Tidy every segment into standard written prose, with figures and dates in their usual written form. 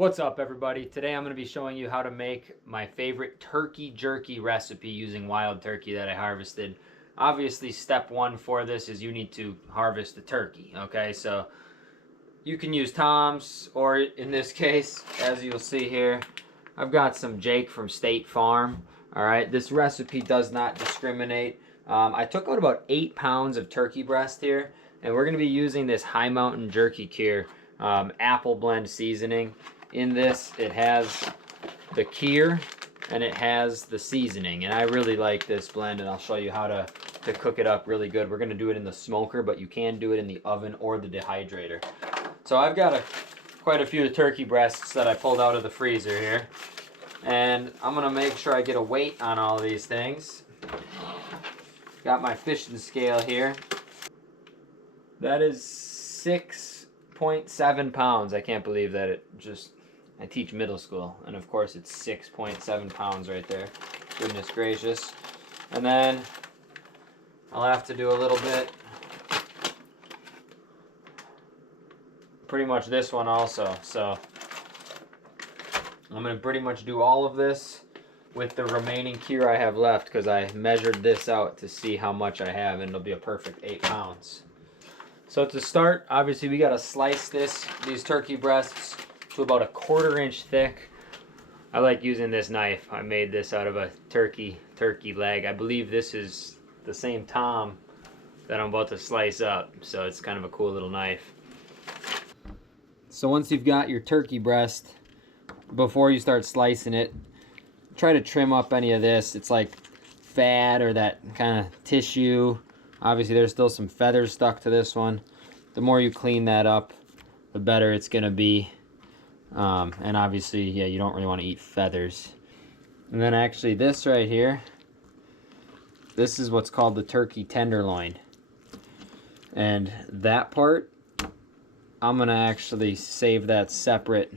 What's up, everybody? Today I'm going to be showing you how to make my favorite turkey jerky recipe using wild turkey that I harvested. Obviously, step one for this is you need to harvest the turkey, okay? So you can use Tom's, or in this case, as you'll see here, I've got some Jake from State Farm. All right, this recipe does not discriminate. I took out about 8 pounds of turkey breast here, and we're going to be using this High Mountain Jerky Cure apple blend seasoning. In this, it has the cure and it has the seasoning, and I really like this blend, and I'll show you how to cook it up really good. We're going to do it in the smoker, but you can do it in the oven or the dehydrator. So I've got quite a few turkey breasts that I pulled out of the freezer here, and I'm going to make sure I get a weight on all of these things. Got my fishing scale here. That is 6.7 pounds. I can't believe that I teach middle school, and of course it's 6.7 pounds right there. Goodness gracious. And then I'll have to do a little bit, pretty much this one also. So I'm going to pretty much do all of this with the remaining cure I have left, because I measured this out to see how much I have, and it'll be a perfect 8 pounds. So to start, obviously we got to slice these turkey breasts to about 1/4 inch thick. I like using this knife. I made this out of a turkey leg. I believe this is the same Tom that I'm about to slice up, so it's kind of a cool little knife. So once you've got your turkey breast, before you start slicing it, try to trim up any of this. It's like fat or that kind of tissue. Obviously there's still some feathers stuck to this one. The more you clean that up, the better it's gonna be. And obviously, yeah, you don't really want to eat feathers. And then actually this right here, this is what's called the turkey tenderloin. And that part, I'm gonna actually save that separate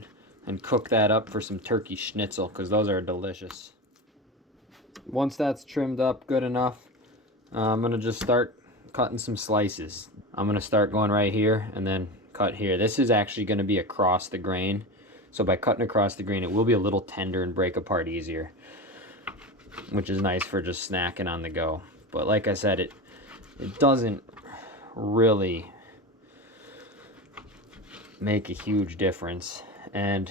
and cook that up for some turkey schnitzel, because those are delicious. Once that's trimmed up good enough, I'm gonna just start cutting some slices. I'm gonna start going right here and then cut here. This is actually gonna be across the grain. So by cutting across the grain, it will be a little tender and break apart easier, which is nice for just snacking on the go. But like I said, it doesn't really make a huge difference. And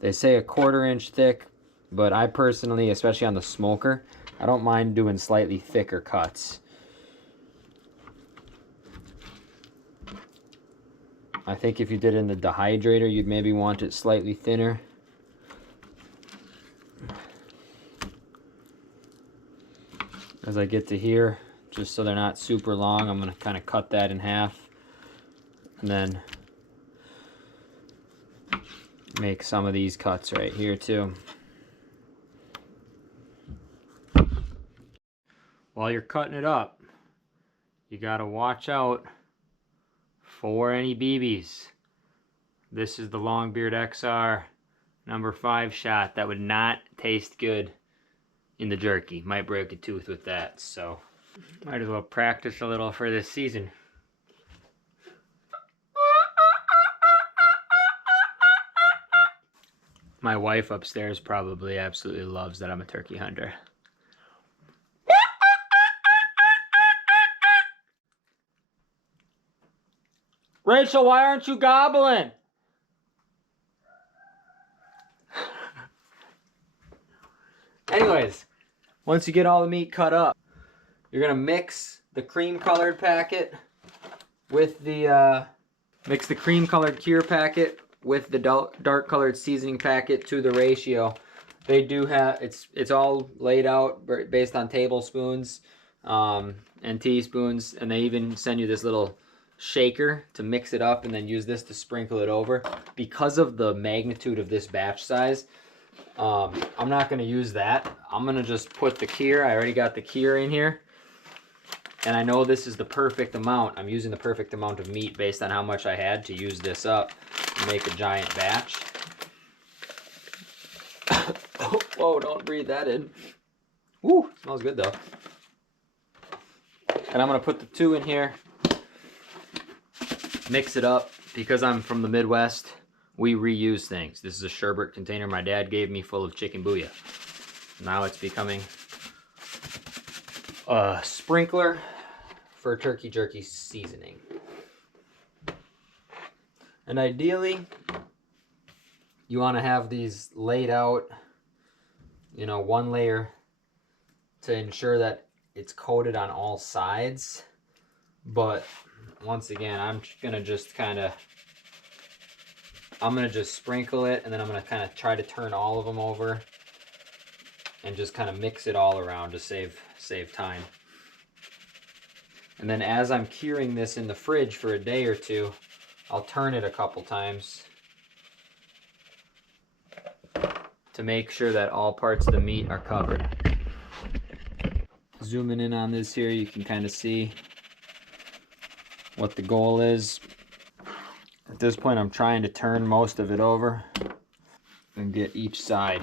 they say 1/4 inch thick, but I personally, especially on the smoker, I don't mind doing slightly thicker cuts. I think if you did it in the dehydrator, you'd maybe want it slightly thinner. As I get to here, just so they're not super long, I'm going to kind of cut that in half. And then make some of these cuts right here too. While you're cutting it up, you got to watch out for any BBs. This is the Longbeard XR number 5 shot. That would not taste good in the jerky. Might break a tooth with that, so might as well practice a little for this season. My wife upstairs probably absolutely loves that I'm a turkey hunter. Rachel, why aren't you gobbling? Anyways, once you get all the meat cut up, you're gonna mix the cream colored packet with the cream colored cure packet with the dark colored seasoning packet to the ratio. They do have, it's all laid out based on tablespoons and teaspoons, and they even send you this little shaker to mix it up and then use this to sprinkle it over. Because of the magnitude of this batch size, I'm not going to use that. I'm going to just put the cure. I already got the cure in here, and I know this is the perfect amount. I'm using the perfect amount of meat based on how much I had to use this up and make a giant batch. Whoa, don't breathe that in. Woo, smells good though. And I'm going to put the 2 in here, mix it up. Because I'm from the Midwest, We reuse things. This is a sherbet container my dad gave me full of chicken booyah. Now it's becoming a sprinkler for turkey jerky seasoning. And ideally, you want to have these laid out, you know, one layer to ensure that it's coated on all sides. But once again, I'm gonna just sprinkle it, and then I'm gonna kind of try to turn all of them over and just kind of mix it all around to save time. And then as I'm curing this in the fridge for a day or two, I'll turn it a couple times to make sure that all parts of the meat are covered. Zooming in on this here, you can kind of see what the goal is. At this point, I'm trying to turn most of it over and get each side.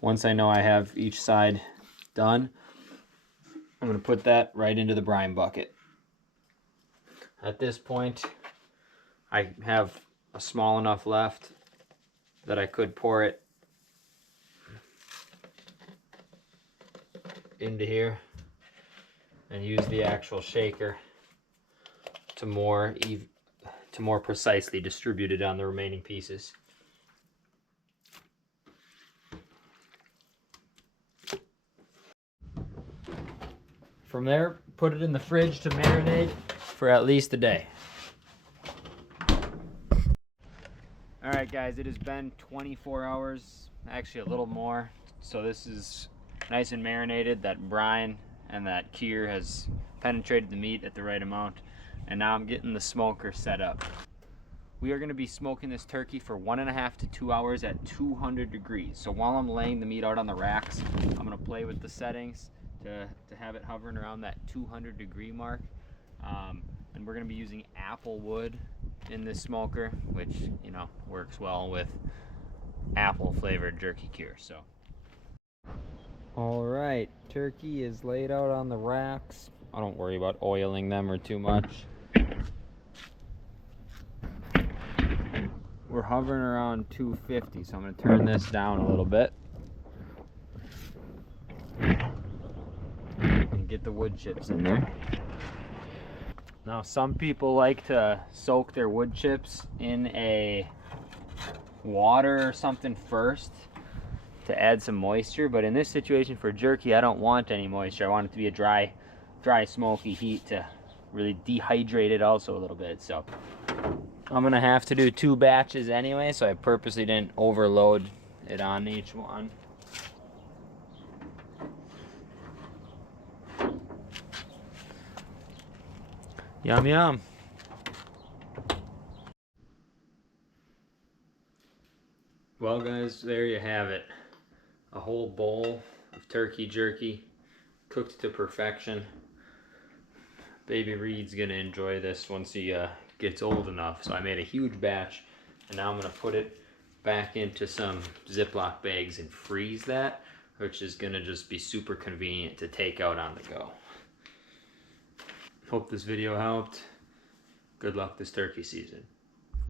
Once I know I have each side done, I'm going to put that right into the brine bucket. At this point, I have a small enough left that I could pour it into here and use the actual shaker to more precisely distribute it on the remaining pieces. From there, put it in the fridge to marinate for at least a day. Alright guys, it has been 24 hours, actually a little more. So this is nice and marinated. That brine and that cure has penetrated the meat at the right amount. And now I'm getting the smoker set up. We are going to be smoking this turkey for 1.5 to 2 hours at 200 degrees. So while I'm laying the meat out on the racks, I'm going to play with the settings to have it hovering around that 200 degree mark. And we're going to be using apple wood in this smoker, which, you know, works well with apple flavored jerky cure. So all right, turkey is laid out on the racks. I don't worry about oiling them or too much. We're hovering around 250, so I'm going to turn this down a little bit and get the wood chips in there. Now, some people like to soak their wood chips in a water or something first to add some moisture, but in this situation for jerky, I don't want any moisture. I want it to be a dry smoky heat to really dehydrate it also a little bit. So I'm gonna have to do 2 batches anyway, so I purposely didn't overload it on each one. Yum yum. Well guys, there you have it. A whole bowl of turkey jerky, cooked to perfection. Baby Reed's gonna enjoy this once he gets old enough. So I made a huge batch, and now I'm gonna put it back into some Ziploc bags and freeze that, which is gonna just be super convenient to take out on the go. Hope this video helped. Good luck this turkey season.